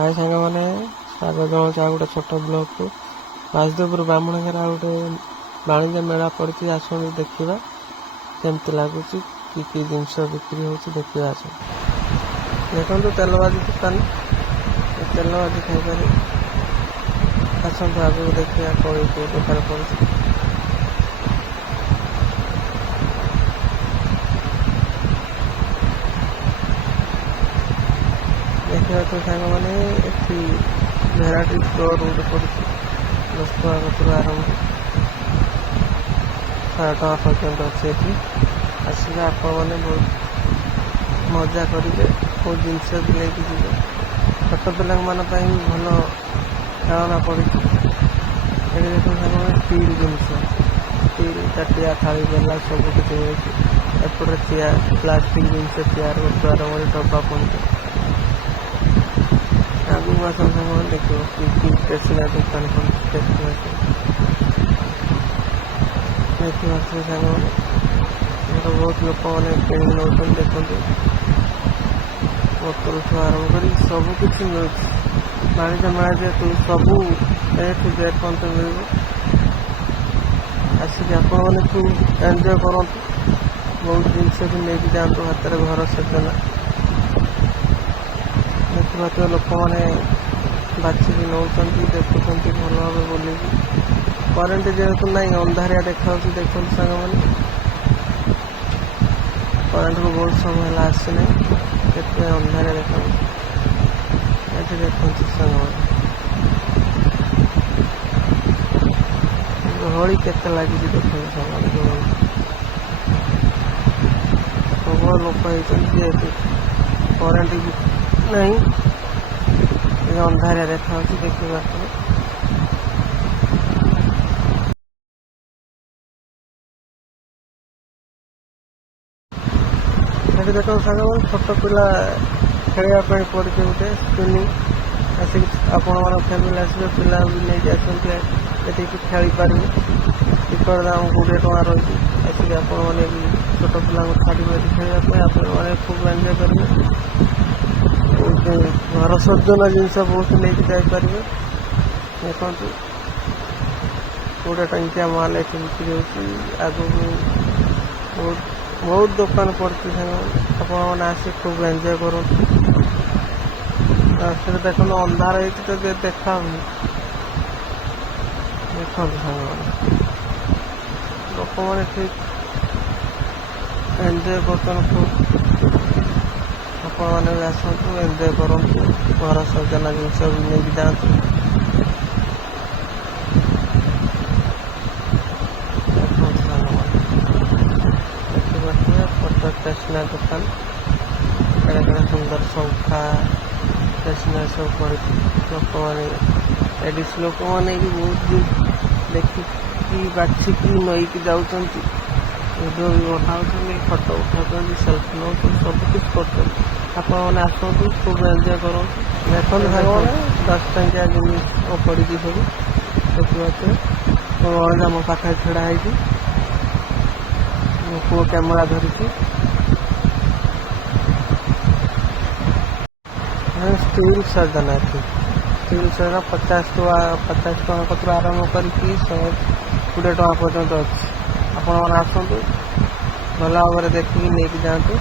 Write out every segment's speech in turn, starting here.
हाय सांग मैंने स्वागत जनाऊँ आ गोटे छोट ब्लॉग को बासुदेवपुर ब्राह्मणगार आ गोटे वाणिज्य मेला पड़ी आस देखा केमती लगुच कि जिनस बिक्री हो देखा आस देखो तेलबाजी दुकान तेलबाजी खाईपारे आसतु आगे देखा कौन दुकान पड़ी देखा तो सांग मैंने भेराइटी स्टोर गोटे पड़ी 10 टका आरंभ 100 टका पर्यटन अच्छे आसिक आपण मैंने बहुत मजा करेंगे कौ जिनस भी लेकिन जी छोट पिला भल खेलना पड़ी ये देखो सांग स्टील जिनस स्टील ताटिया थाली बेला सब किसी मिलती एपटे चेयर प्लास्टिक जिनस चेयर आरम्भ डब्बा पड़ते आगू आसन देखो कि स्टेसनारी दुकान स्टेसनारी देखिए सांग मैंने बहुत लोक मैंने किण नौ देखते बोतल ठू आरम्भ कर सबकि मिल वाणिज्य मेला जेहतु सबू ए टू जेड पर्यंत मिल आसिक आपण मैंने खूब एंजॉय करूँ बहुत जिनस भी नहीं जातु हाथ में घर सजना देखा लोक मैंने बाछिकी नौ देखुं भल भाव बोल करेन्ट जेहेतु ना अंधारिया देखा देखते सांग मैंने करेन्ट को बहुत समय आसना के अंधारिया देखा ये देखते सांग मैंने गहली के लगी देखते सांग मैंने प्रबल लोक जेहेतु करेन्ट भी नहीं अंधारिया देखा देखा देखो सांग छोट पिला खेलवाई पड़ी गोटे स्क्रीनिंग आसिक आपण फैमिली आसवे पिला भी नहीं आसते खेल पारे टिकट दाम 20 टका रही आसिक आपण मैंने छोट पिला छाड़े खेलने मैंने खूब एंजॉय करेंगे घर सज्जन जिनस बहुत नहीं जापर देखो गोटे टंकिया माल ये बिक्री हो आगू बहुत दुकान पड़ती मैंने आसी खूब एंजॉय करूँ देखो अंधार हो देखा देखो सांग लोक मैंने ठीक एंजॉय कर खूब आपण मैंने भी आसतु एंजॉय करूँ घर सजना जिनस भी नहीं जातु स्टेशनरी दुकान कड़े सुंदर सोफा स्टेशनरी सब पड़ी लोक मैंने लेडीज लोक मैंने भी बहुत देखिकी बाछिकी नईकि जाऊँ वीडियो भी बनाऊँ फोटो उठाऊँ सेल्फी नौ सबकि कर आसतु खूब एंजॉय करूँ देखो सांग 10 टंकिया जिन पड़ी सब देखिए मो पाखे छड़ा है मो पुओ कैमेरा धरी स्टील सजना थी स्टील सजना 50 टका कतरू आरम्भ करके 120 टका पर्यंत अच्छी आपण मैंने आसतु भल भाव देखिए नहीं जातु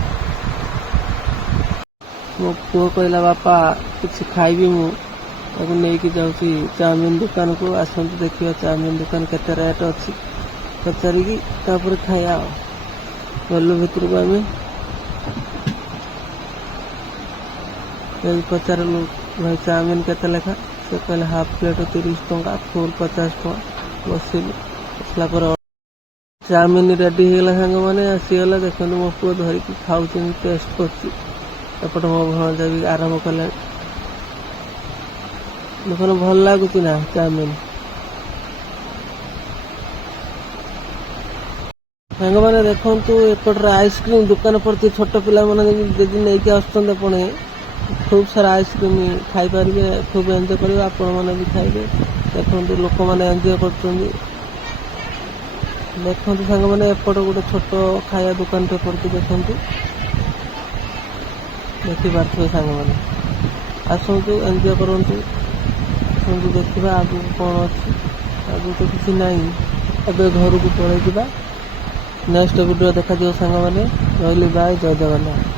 मो पुओ कहला बापा किसी खाइबी मुझे जाऊँगी चाउमिन दुकान को आसतु देखिए चाउमिन दुकान केते रेट अच्छी पचारिकी खाया गलु भितर को आम पचारू भाई चाउमिन के लेखा से कहले हाफ प्लेट 30 टका फुल 50 टका बसिलु बसला चाउमिन रेडी होगा सांग मैंने आसीगला देखते मो पुओ धरिकी खाऊ टेस्ट करपट मो भणजा भी आरम्भ कले देख भल लगुच ना चाउमिन सांग मैंने देखु एपटर आइसक्रीम दुकान पड़ती छोट पिला नहीं आसपे खूब सारा आइसक्रीम खाईपर खूब एंजॉय करेंगे आपण मैंने भी खाइबे देखो लोक मैंने एंजॉय कर देखो सांग मैंने एपट गोटे छोट खाया दुकान पे पड़ती देखते देखी पार्थे सांग मैंने ଆସନ୍ତୁ, ଏନ୍ଜୟ କରନ୍ତୁ। ଆସନ୍ତୁ ଦେଖିବା ଆଗକୁ କ'ଣ ଅଛି। ଆଗକୁ ତ କିଛି ନାହିଁ, ଏବେ ଘରକୁ ପଳେଇ ଯିବା। ନେକ୍ସଟ ଭିଡ଼ିଓ ଦେଖାଯିବ ସାଙ୍ଗମାନେ। ରହିଲି, ବାଏ, ଜୟ ଜଗନ୍ନାଥ।